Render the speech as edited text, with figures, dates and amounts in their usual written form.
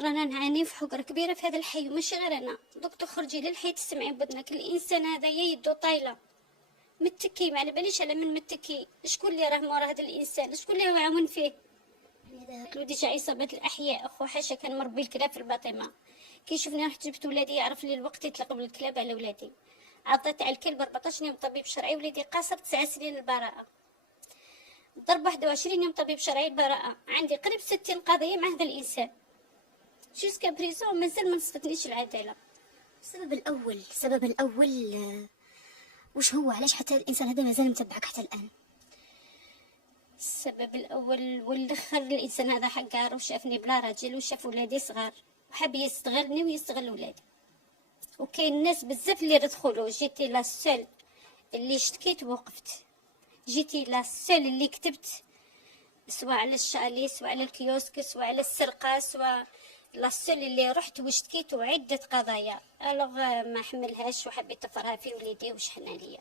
رانا نعاني في حقرة كبيرة في هذا الحي، وماشي غير أنا. دوك تخرجي للحي تسمعي بودنك الإنسان هذايا يدو طايلة متكي، ما على باليش على من متكي، شكون اللي راه مورا هذا الإنسان، شكون اللي عاون فيه. ولدي جا عصابة الأحياء، أخو حاشا كان مربي الكلاب في الباطمة، كي شفني رحت جبت ولادي، يعرف لي الوقت يطلق بالكلاب على ولادي. عطيت على الكلب 14 يوم طبيب شرعي، ولادي قاصر 9 سنين البراءة. ضرب 21 يوم طبيب شرعي البراءة، عندي قريب 60 قضية مع هذا الإنسان. جوسكا بريزون مازال ما نصفتنيش العدالة. السبب الأول وش هو؟ علاش حتى الإنسان هذا مازال متبعك حتى الآن؟ السبب الأول والآخر، الإنسان هذا حقار وشافني بلا راجل وشاف ولادي صغار وحاب يستغلني ويستغل ولادي. وكاين ناس بزاف اللي يدخلوا، جيتي لا سول اللي اشتكيت ووقفت، جيتي لا سول اللي كتبت، سواء على الشالي سواء على الكيوسك سواء على السرقة سواء لا سول اللي رحت واشتكيت عدة قضايا. الوغ ما حملهاش وحبيت افرها في وليدي وشحن عليا.